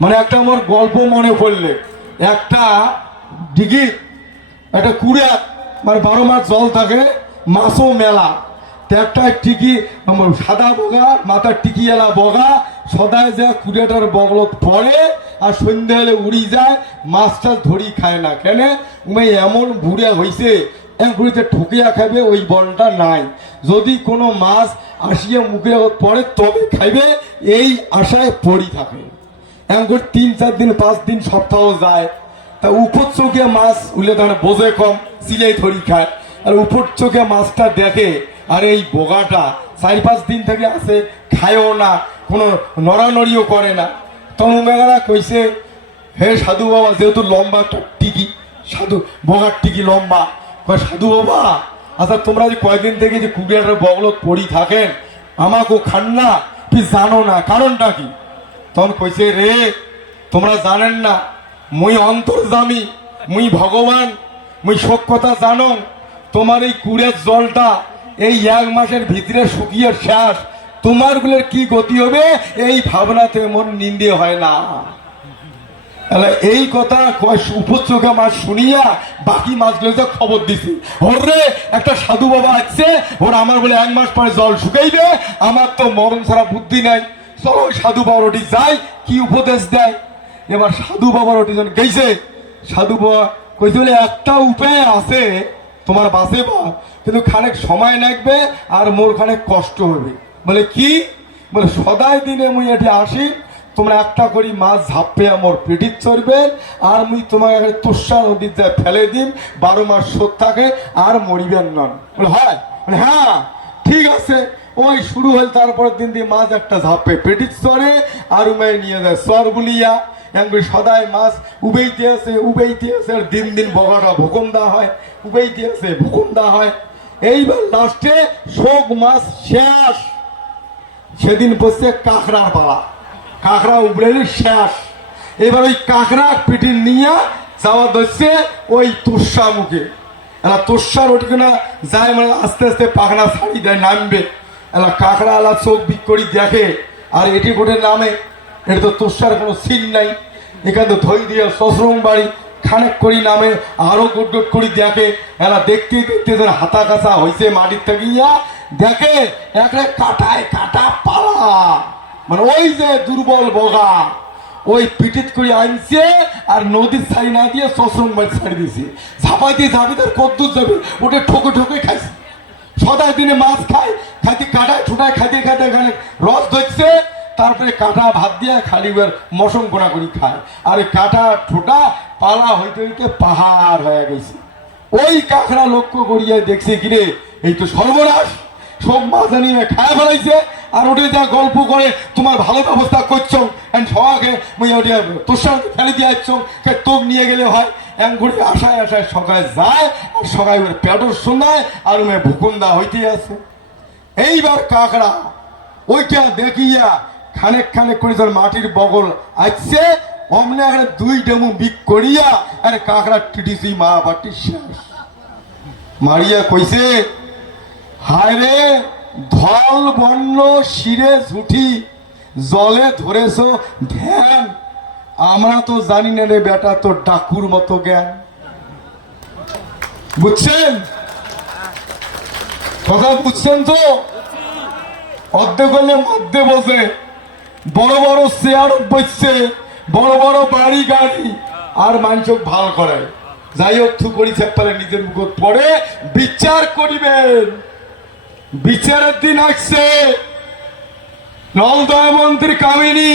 মানে একটা আমার গল্প মনে পড়লে, একটা দিঘি, একটা কুড়ে, মানে 12 মাস জল থাকে, মাছও মেলা। তো একটা টিকি সাদা বগা, মাথার টিকি এলা বগা সদায় যা কুড়েটার বগলত পড়ে আর সন্ধ্যা হলে উড়ি যায়, মাছটা ধরি খায় না। কেন? উমে এমন বুড়ে হয়েছে, ঘুরিতে ঠকিয়া খাবে, ওই বলটা নাই। যদি কোনো মাছ আসিয়া মুখে পড়ে তবে খাইবে, এই আশায় পড়ি থাকে। এমন 3-4 দিন 5 দিন সপ্তাহ যায়। তা উপর চোখে মাছ উলে তাহলে বোঝে কম, সিলাই ধরি খায়। আর উপর চোখে মাছটা দেখে, আর এই বোগাটা 4-5 দিন থেকে আছে, খায়ও না, কোনো নড়ানড়িও করে না। তনু মেঘারা কইছে, হে সাধু বাবা, যেহেতু লম্বা একটা টিকি, সাধু বগার টিকি লম্বা, সাধু বাবা আচ্ছা তোমরা যে কয়েকদিন থেকে যে কুড়িয়াটার বগলত পড়ি থাকেন, আমাকেও খান না, কি জানো না কারণটা কি? তখন কইছে, রে তোমরা জানেন না, মুই অন্তর্যামী, মুই ভগবান, মুই সব কথা জানো। তোমার এই কুড়ের জলটা এই 1 মাসের ভিতরে শুকিয়ে শেষ, তোমার গুলোর কি গতি হবে এই ভাবনাতে মন নিন্দে হয় না। এই কথা উপর চোখে মাছ শুনিয়া বাকি মাছগুলোকে খবর দিছি, ওরে একটা সাধু বাবা আসছে, ওর আমার বলে 1 মাস পরে জল শুকাইবে, আমার তো মরণ ছাড়া বুদ্ধি নাই, চলো সাধু বাবার ওটি যাই, কি উপদেশ দেয়। এবার সাধু বাবার ওটি যখন গেছে, সাধু বাবা কইতে বলে, একটা উপায় আছে তোমার বাঁচে বা, কিন্তু খানিক সময় লাগবে আর মোর খানিক কষ্ট হবে। বলে কি? বলে সদাই দিনে মুই এটি আসি, তোমরা একটা করি মাছ ঝাপে আমার পেটির চড়বে, আর মুই তোমাকে তোষা নদীর যায় ফেলে দিন, 12 মাস শোধ থাকে আর মরিবেন নন। বলে হয়? বলে হ্যাঁ ঠিক আছে। ওই শুরু হল, তারপরের দিন দিয়ে মাছ একটা ঝাপে পেটির চড়ে আর উমায় নিয়ে যায় সর বলিয়া। সদাই মাছ উবেইতে আছে আর দিন দিন বগাটা ভুকুম দেওয়া হয়, উবেইতে আছে ভুকুম দেওয়া হয়। এইবার লাস্টে শোক মাছ শেষ, সেদিন বসছে কাঁকড়ার পালা, কাঁকড়া উবড়ে শেষ। এবার ওই কাঁকড়া পিটি নিয়ে যাওয়া ধরছে ওই তোষা মুখে। এলা তোষার ওটিকে না যায়, মানে আস্তে আস্তে পাখনা ছাড়ি দেয়, নামবে। এলা কাঁকড়া এলা চোখ বিক করি দেখে, আর এটি গোটে নামে, এটা তো তোষার কোনো সিন নাই। এখানে তো ধই দিয়ে শ্বশুর বাড়ি খানেক করি নামে, আরো গোট গোট করি দেখে। এলা দেখতে দেখতে যেন হাতা কাছা হয়েছে মাটির থেকে, দেখে একটা কাটায় কাটা পালা, মানে ওই যে দুর্বল বগা ওই পিটিত করে আনছে, আর নদীর ছাড়ি না দিয়ে শ্বশুর বাড়ি ছাড়ি দিয়েছে। ঝাপাইতে যাবি তার কদ্দুর যাবে, ওটা ঠোকে ঠোকে খাইছে। সদাই দিনে মাছ খায়, খাইতে কাটায় ঠোটায় খাইতে খাইতে এখানে রস ধরছে, তারপরে কাটা ভাত দিয়ে খালি মশম কোনা করি খায়। আর কাটা ঠোঁটা পালা হইতে হইতে পাহাড় হয়ে গেছে। ওই কাঁকড়া লক্ষ্য করিয়া দেখছে, কিরে এই তো সর্বনাশ, সব মাছ নিয়ে খায় ফেলাইছে। আর ওটা যা গল্প করে তোমার ভালো ব্যবস্থা করছো, সবাইকে তোর সঙ্গে ফেলে দিয়ে আসছ, তোক নিয়ে গেলে হয়। ঘুরে আশায় আশায় সকালে যায়, আর সকালে পেটর শোনায়, আর ভুকুন্দা হইতে আছে। এইবার কাঁকড়া ওইটা দেখিয়া খানেক খানেক করে যখন মাটির বগল আসছে, অমনে এখানে 2 ডেমু বিক করিয়া আরে কাঁকড়া টিটিসি মা বাটি শেষ। মারিয়া কইছে, হায় রে ধল বন্য শিরে ঝুঠি, জলে ধরেছ ধ্যান, আমরা তো জানি না রে বেটা তোর ডাকুর মতো জ্ঞান। বুঝছেন কথা? বুঝছেন তো? অর্ধেক হলে মধ্যে বসে বড় বড় চেয়ার বসছে, বড় বড় বাড়ি গাড়ি, আর মানুষ ভাল করে। যাই হোক, থু করি চেপালে নিজের মুখ পড়ে বিচার করিবেন। বিচারের দিন আসছে, নলদয় মন্ত্রী কামিনী